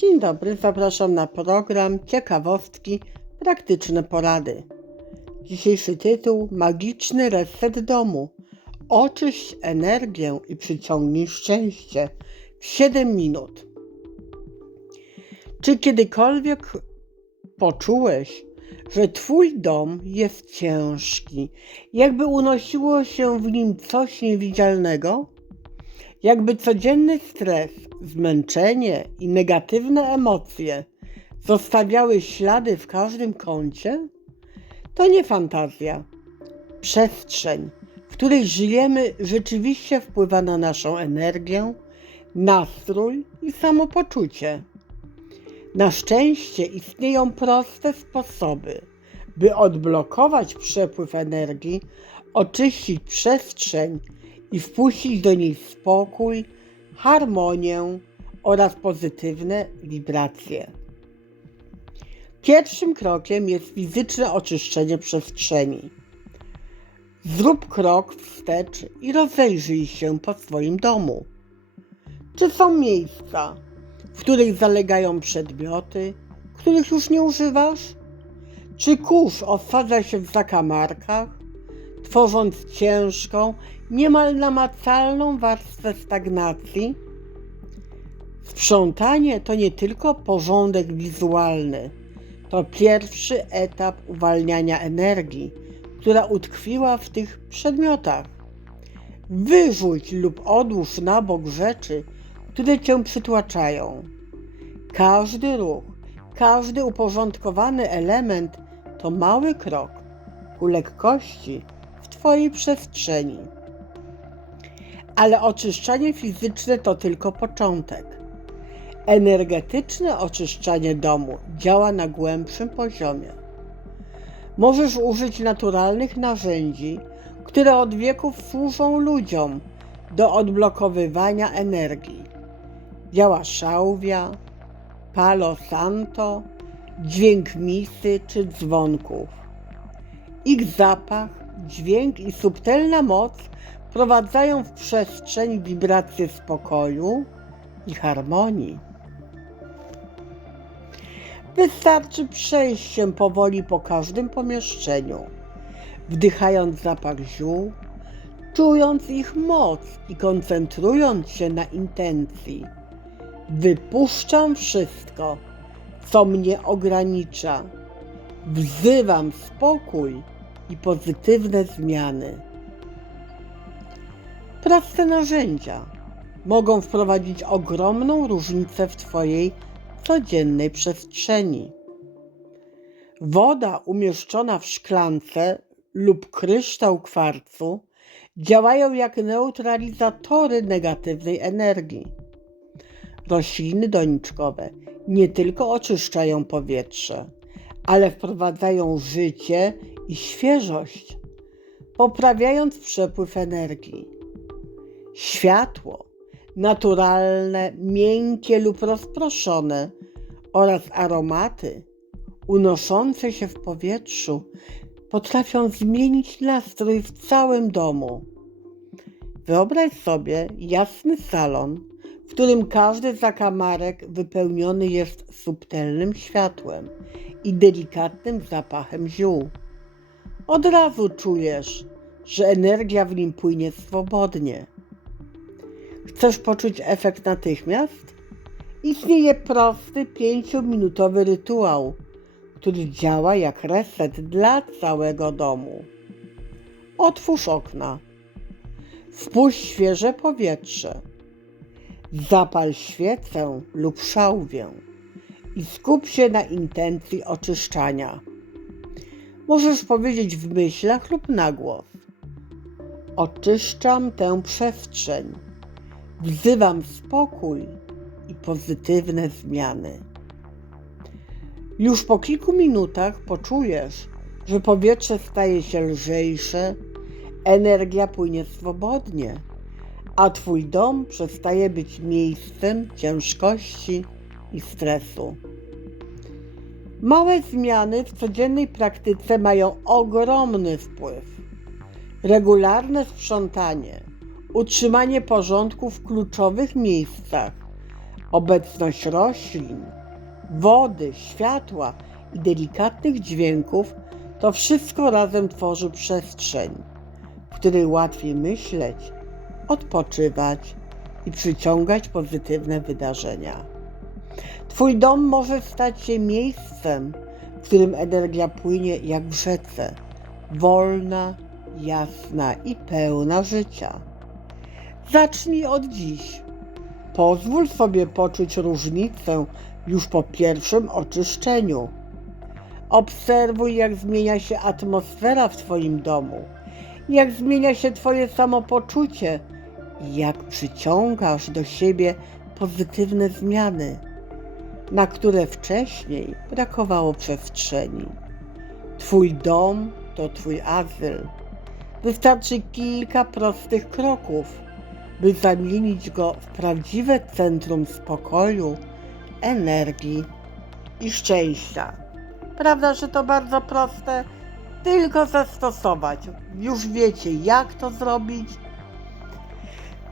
Dzień dobry, zapraszam na program Ciekawostki, praktyczne porady. Dzisiejszy tytuł Magiczny reset domu. Oczyść energię i przyciągnij szczęście w 7 minut. Czy kiedykolwiek poczułeś, że Twój dom jest ciężki, jakby unosiło się w nim coś niewidzialnego? Jakby codzienny stres, zmęczenie i negatywne emocje zostawiały ślady w każdym kącie? To nie fantazja. Przestrzeń, w której żyjemy, rzeczywiście wpływa na naszą energię, nastrój i samopoczucie. Na szczęście istnieją proste sposoby, by odblokować przepływ energii, oczyścić przestrzeń i wpuścić do niej spokój, harmonię oraz pozytywne wibracje. Pierwszym krokiem jest fizyczne oczyszczenie przestrzeni. Zrób krok wstecz i rozejrzyj się po swoim domu. Czy są miejsca, w których zalegają przedmioty, których już nie używasz? Czy kurz osadza się w zakamarkach, tworząc ciężką, niemal namacalną warstwę stagnacji? Sprzątanie to nie tylko porządek wizualny, to pierwszy etap uwalniania energii, która utkwiła w tych przedmiotach. Wyrzuć lub odłóż na bok rzeczy, które cię przytłaczają. Każdy ruch, każdy uporządkowany element to mały krok ku lekkości w Twojej przestrzeni. Ale oczyszczanie fizyczne to tylko początek. Energetyczne oczyszczanie domu działa na głębszym poziomie. Możesz użyć naturalnych narzędzi, które od wieków służą ludziom do odblokowywania energii. Działa szałwia, palo santo, dźwięk misy czy dzwonków. Ich zapach, dźwięk i subtelna moc wprowadzają w przestrzeń wibracje spokoju i harmonii. Wystarczy przejść się powoli po każdym pomieszczeniu, wdychając zapach ziół, czując ich moc i koncentrując się na intencji. Wypuszczam wszystko, co mnie ogranicza. Wzywam spokój i pozytywne zmiany. Proste narzędzia mogą wprowadzić ogromną różnicę w Twojej codziennej przestrzeni. Woda umieszczona w szklance lub kryształ kwarcu działają jak neutralizatory negatywnej energii. Rośliny doniczkowe nie tylko oczyszczają powietrze, ale wprowadzają życie i świeżość, poprawiając przepływ energii. Światło, naturalne, miękkie lub rozproszone oraz aromaty unoszące się w powietrzu potrafią zmienić nastrój w całym domu. Wyobraź sobie jasny salon, w którym każdy zakamarek wypełniony jest subtelnym światłem i delikatnym zapachem ziół. Od razu czujesz, że energia w nim płynie swobodnie. Chcesz poczuć efekt natychmiast? Istnieje prosty, pięciominutowy rytuał, który działa jak reset dla całego domu. Otwórz okna. Wpuść świeże powietrze. Zapal świecę lub szałwię i skup się na intencji oczyszczania. Możesz powiedzieć w myślach lub na głos. Oczyszczam tę przestrzeń. Wzywam spokój i pozytywne zmiany. Już po kilku minutach poczujesz, że powietrze staje się lżejsze, energia płynie swobodnie, a Twój dom przestaje być miejscem ciężkości i stresu. Małe zmiany w codziennej praktyce mają ogromny wpływ. Regularne sprzątanie, utrzymanie porządku w kluczowych miejscach, Obecność roślin, wody, światła i delikatnych dźwięków to wszystko razem tworzy przestrzeń, w której łatwiej myśleć, odpoczywać i przyciągać pozytywne wydarzenia. Twój dom może stać się miejscem, w którym energia płynie jak w rzece, wolna, jasna i pełna życia. Zacznij od dziś. Pozwól sobie poczuć różnicę już po pierwszym oczyszczeniu. Obserwuj, jak zmienia się atmosfera w Twoim domu, jak zmienia się Twoje samopoczucie i jak przyciągasz do siebie pozytywne zmiany, na które wcześniej brakowało przestrzeni. Twój dom to Twój azyl. Wystarczy kilka prostych kroków, by zamienić go w prawdziwe centrum spokoju, energii i szczęścia. Prawda, że to bardzo proste? Tylko zastosować. Już wiecie, jak to zrobić.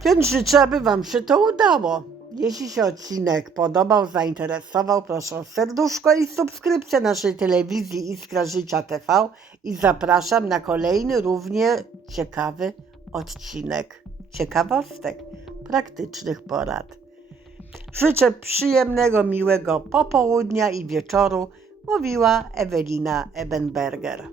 Więc życzę, aby Wam się to udało. Jeśli się odcinek podobał, zainteresował, proszę o serduszko i subskrypcję naszej telewizji Iskra Życia TV i zapraszam na kolejny równie ciekawy odcinek ciekawostek, praktycznych porad. Życzę przyjemnego, miłego popołudnia i wieczoru, mówiła Ewelina Ebenberger.